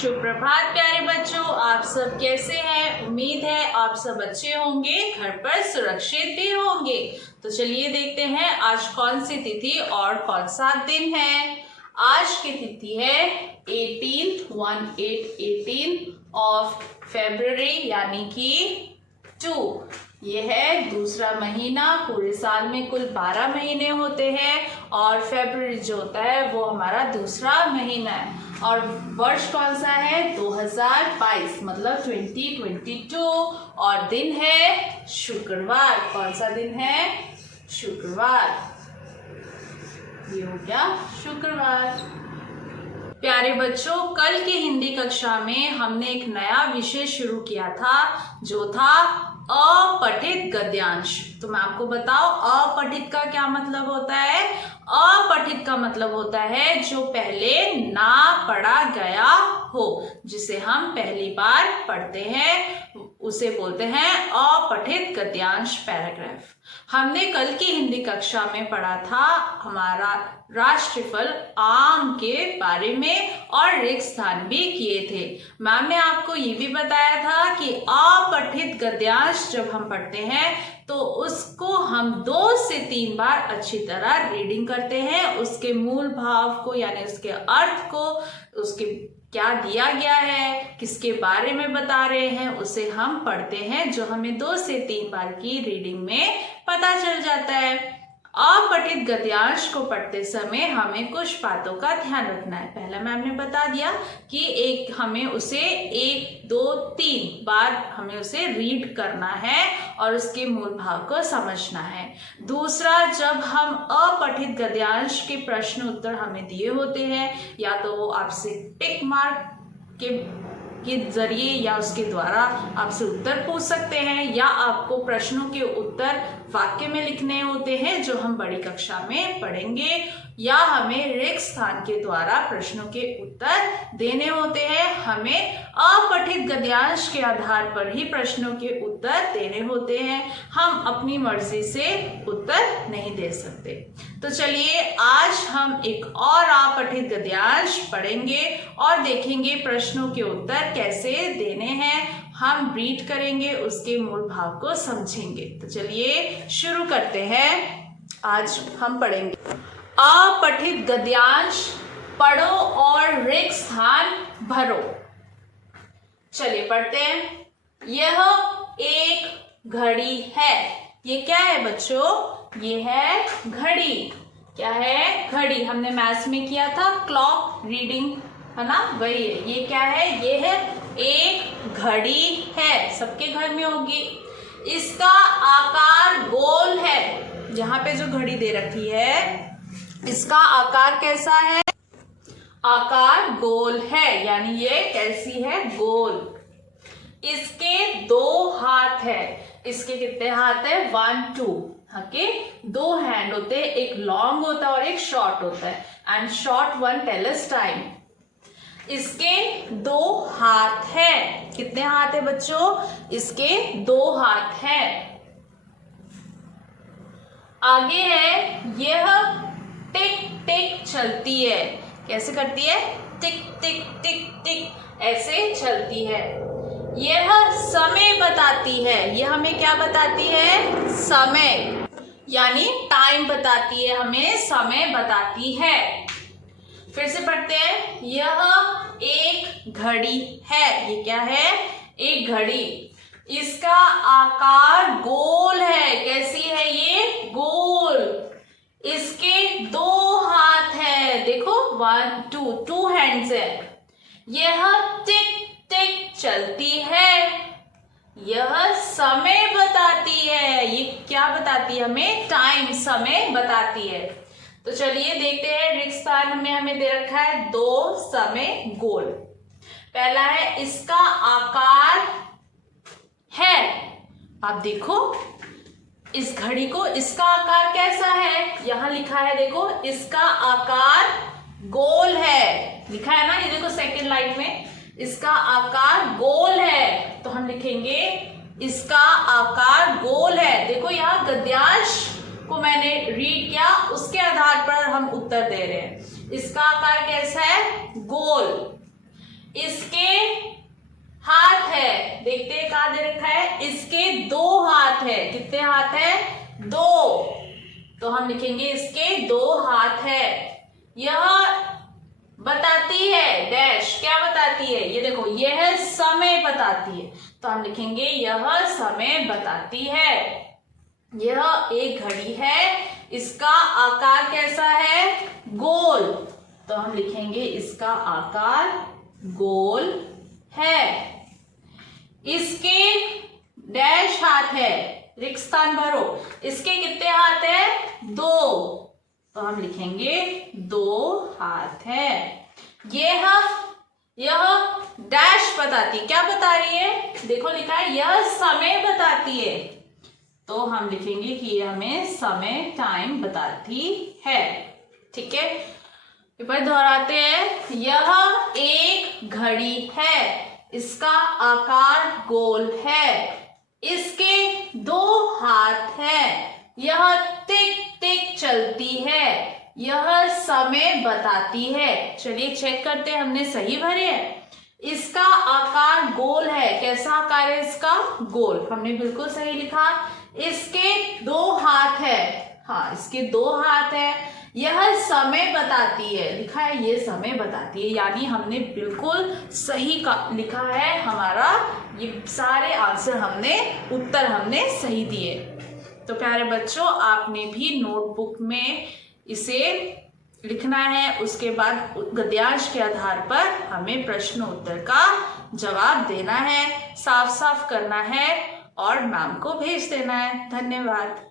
सुप्रभात प्यारे बच्चों, आप सब कैसे हैं। उम्मीद है आप सब अच्छे होंगे, घर पर सुरक्षित भी होंगे। तो चलिए देखते हैं आज कौन सी तिथि और कौन सा दिन है। आज की तिथि है 18 ऑफ February यानी कि 2। ये है दूसरा महीना। पूरे साल में कुल 12 महीने होते हैं और फरवरी जो होता है वो हमारा दूसरा महीना है। और वर्ष कौन सा है? 2022 मतलब 2022। और दिन है शुक्रवार। कौन सा दिन है? शुक्रवार। ये हो गया शुक्रवार। प्यारे बच्चों, कल की हिंदी कक्षा में हमने एक नया विषय शुरू किया था जो था अपठित गद्यांश। तो मैं आपको बताऊं अपठित का क्या मतलब होता है। अपठित का मतलब होता है जो पहले ना पढ़ा गया हो, जिसे हम पहली बार पढ़ते हैं उसे बोलते हैं अपठित गद्यांश पैराग्राफ। हमने कल की हिंदी कक्षा में पढ़ा था हमारा राष्ट्रफल आम के बारे में और रिक्त स्थान भी किए थे। मैम ने आपको ये भी बताया था कि अपठित गद्यांश जब हम पढ़ते हैं तो उसको हम 2 से 3 बार अच्छी तरह रीडिंग करते हैं। उसके मूल भाव को यानी उसके अर्थ को, उसके क्या दिया गया है, किसके बारे में बता रहे हैं, उसे हम पढ़ते हैं, जो हमें 2 से 3 बार की रीडिंग में पता चल जाता है। अपठित गद्यांश को पढ़ते समय हमें कुछ बातों का ध्यान रखना है। पहला मैम ने बता दिया कि हमें उसे 1, 2, 3 बार हमें उसे रीड करना है और उसके मूल भाव को समझना है। दूसरा, जब हम अपठित गद्यांश के प्रश्न उत्तर हमें दिए होते हैं, या तो वो आपसे टिक मार्क के जरिए या उसके द्वारा आपसे उत्तर पूछ सकते हैं, या आपको प्रश्नों के उत्तर वाक्य में लिखने होते हैं जो हम बड़ी कक्षा में पढ़ेंगे, या हमें रिक्त स्थान के द्वारा प्रश्नों के उत्तर देने होते हैं। हमें अपठित गद्यांश के आधार पर ही प्रश्नों के उत्तर देने होते हैं। हम अपनी मर्जी से उत्तर नहीं दे सकते। तो चलिए आज हम एक और अपठित गद्यांश पढ़ेंगे और देखेंगे प्रश्नों के उत्तर कैसे देने हैं। हम रीड करेंगे, उसके मूल भाव को समझेंगे। तो चलिए शुरू करते हैं। आज हम पढ़ेंगे अपठित गद्यांश पढ़ो और रिक्त स्थान भरो। चलिए पढ़ते हैं। यह एक घड़ी है। ये क्या है बच्चों? ये है घड़ी। क्या है? घड़ी। हमने मैथ्स में किया था क्लॉक रीडिंग, है ना, वही है। ये क्या है? ये है एक घड़ी है। सबके घर में होगी। इसका आकार गोल है। यहाँ पे जो घड़ी दे रखी है इसका आकार कैसा है? आकार गोल है, यानी ये कैसी है? गोल। इसके 2 हाथ है। इसके कितने हाथ है? 1, 2। ओके, 2 हैंड होते हैं, एक लॉन्ग होता है और एक शॉर्ट होता है। And short one tells time. इसके 2 हाथ है। कितने हाथ है बच्चों? इसके 2 हाथ है। आगे है यह टिक टिक चलती है। कैसे करती है? टिक टिक टिक टिक ऐसे चलती है। यह समय बताती है। यह हमें क्या बताती है? समय, यानी टाइम बताती है, हमें समय बताती है। फिर से पढ़ते हैं। यह एक घड़ी है। ये क्या है? एक घड़ी। इसका आकार गोल है। कैसी है ये? गोल। इसके 2 हाथ है। देखो 1, 2 हैंड्स है। यह टिक टिक चलती है। यह समय बताती है। ये क्या बताती है? हमें टाइम, समय बताती है। तो चलिए देखते हैं। रिक्त स्थान में हमें दे रखा है 2 समय गोल। पहला है इसका आकार है। आप देखो इस घड़ी को, इसका आकार कैसा है? यहां लिखा है, देखो इसका आकार गोल है। लिखा है ना, ये देखो सेकंड लाइन में इसका आकार गोल है। तो हम लिखेंगे इसका आकार गोल है। देखो यहाँ गद्यांश को मैंने रीड किया, उसके आधार पर हम उत्तर दे रहे हैं। इसका आकार कैसा है? गोल। इसके हाथ है, देखते हैं कहाँ दे रखा है, इसके 2 हाथ है। कितने हाथ है? 2। तो हम लिखेंगे इसके 2 हाथ है। यह बताती है डैश, क्या बताती है? ये देखो, यह समय बताती है, तो हम लिखेंगे यह समय बताती है। यह एक घड़ी है, इसका आकार कैसा है? गोल, तो हम लिखेंगे इसका आकार गोल है। इसके डैश हाथ है, रिक्त स्थान भरो, इसके कितने हाथ है? 2, तो हम लिखेंगे 2 हाथ है। यह डैश बताती, क्या बता रही है? देखो लिखा है यह समय बताती है, तो हम लिखेंगे कि यह हमें समय, टाइम बताती है। ठीक है, एक बार दोहराते हैं। यह एक घड़ी है, इसका आकार गोल है, इसके 2 हाथ हैं, यह टिक टिक चलती है, यह समय बताती है। चलिए चेक करते हैं हमने सही भरे हैं। इसका आकार गोल है, कैसा आकार है इसका? गोल, हमने बिल्कुल सही लिखा। इसके 2 हाथ है, हाँ इसके 2 हाथ है। यह समय बताती है, लिखा है ये समय बताती है, यानी हमने बिल्कुल सही लिखा है। हमारा ये सारे आंसर हमने, उत्तर हमने सही दिए। तो प्यारे बच्चों, आपने भी नोटबुक में इसे लिखना है, उसके बाद गद्यांश के आधार पर हमें प्रश्न उत्तर का जवाब देना है, साफ साफ करना है और मैम को भेज देना है। धन्यवाद।